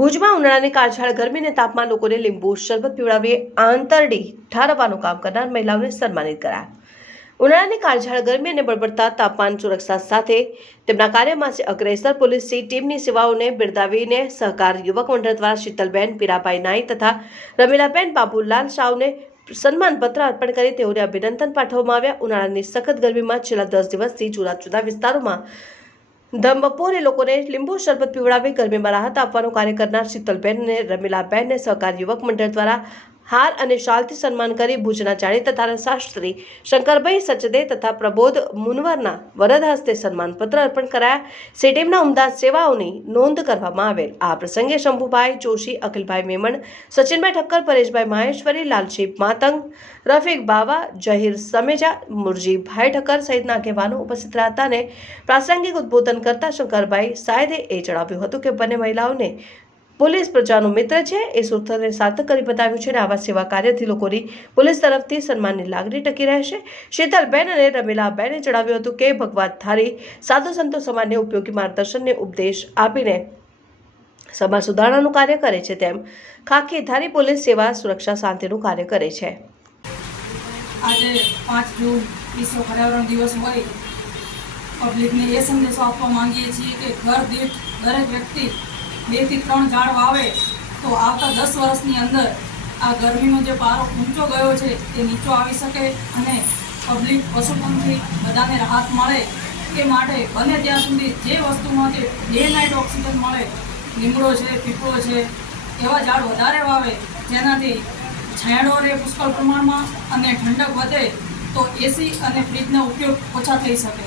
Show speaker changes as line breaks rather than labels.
ભુજમાં ઉનાળાની કાળઝાળ ગરમીને તાપમાન લોકોને લીંબુ, શરબત પીવડાવી આંતરડી ઠારવાનું કામ કરનાર મહિલાઓને સન્માનિત કરાયા ઉનાળાની કાળઝાળ ગરમી અને બળબડતા તાપમાન સુરક્ષા સાથે તેમના કાર્યમાં અગ્રેસર પોલીસની ટીમની સેવાઓને બિરદાવીને સહકાર યુવક મંડળ દ્વારા શીતલબેન પીરાભાઈ નાઈ તથા રમીલાબેન બાબુલાલ શાહને સન્માનપત્ર અર્પણ કરી તેઓને અભિનંદન પાઠવવામાં આવ્યા. ઉનાળાની સખત ગરમીમાં છેલ્લા દસ દિવસથી જુદા જુદા વિસ્તારોમાં ધમ બપોરે લોકોને લીંબુ શરબત પીવડાવી ગરમીમાં રાહત આપવાનું કાર્ય કરનાર શીતલબેન અને રમીલાબેનને સહકાર યુવક મંડળ દ્વારા હાર અને શાલથી સન્માન કરી ભુજના જાણીતા ધારાશાસ્ત્રી શંકરભાઈ સચદે તથા પ્રબોધ મુનવરના વરદ હસ્તે સન્માનપત્ર અર્પણ કરાયા. સેટેમના ઉમદા સેવાઓની નોંધ કરવામાં આવેલ. આ પ્રસંગે શંભુભાઈ જોશી, અખિલભાઈ મેમણ, સચિનભાઈ ઠક્કર, પરેશભાઈ માહેશ્વરી, લાલજી માતંગ, રફીક બાવા, જહીર સમેજા, મુરજીભાઈ ઠક્કર સહિતના આગેવાનો ઉપસ્થિત રહ્યા પ્રાસંગિક ઉદબોધન કરતા શંકરભાઈ સાયદે એ જણાવ્યું હતું કે બંને મહિલાઓને પોલીસ પ્રજાનું મિત્ર છે. એ સૂત્રને સાર્થક કરી બતાવ્યું છે અને આવા સેવા કાર્યથી લોકોની પોલીસ તરફથી સન્માનની લાગણી ટકી રહેશે શીતલબેન અને રમીલાબેને જણાવ્યું હતું કે ભગવાન ધારી સાધુ સંતો સમાજને ઉપયોગી માર્ગદર્શનને ઉપદેશ આપીને સમાજ સુધારણાનું કાર્ય કરે છે તેમ ખાખી ધારી પોલીસ સેવા સુરક્ષા શાંતિનું કાર્ય કરે છે.
આજે પાંચ જૂન વિશ્વ પર્યાવરણ દિવસ હોય. પબ્લિકને એ સંદેશો આપવા માંગીએ છીએ કે ઘર દીઠ દરેક વ્યક્તિ બેથી ત્રણ ઝાડ વાવે, તો આવતા દસ વર્ષની અંદર આ ગરમીનો જે પારો ઊંચો ગયો છે તે નીચો આવી શકે અને પબ્લિક પશુપંખી બધાને રાહત મળે એ માટે બને ત્યાં સુધી જે વસ્તુમાં જે ડે નાઇટ ઓક્સિજન મળે, લીમડો છે, પીપળો છે, એવા ઝાડ વધારે વાવે, જેનાથી છાંયડો રહે પુષ્કળ પ્રમાણમાં અને ઠંડક વધે, તો એસી અને ફ્રીજનો ઉપયોગ ઓછા થઈ શકે.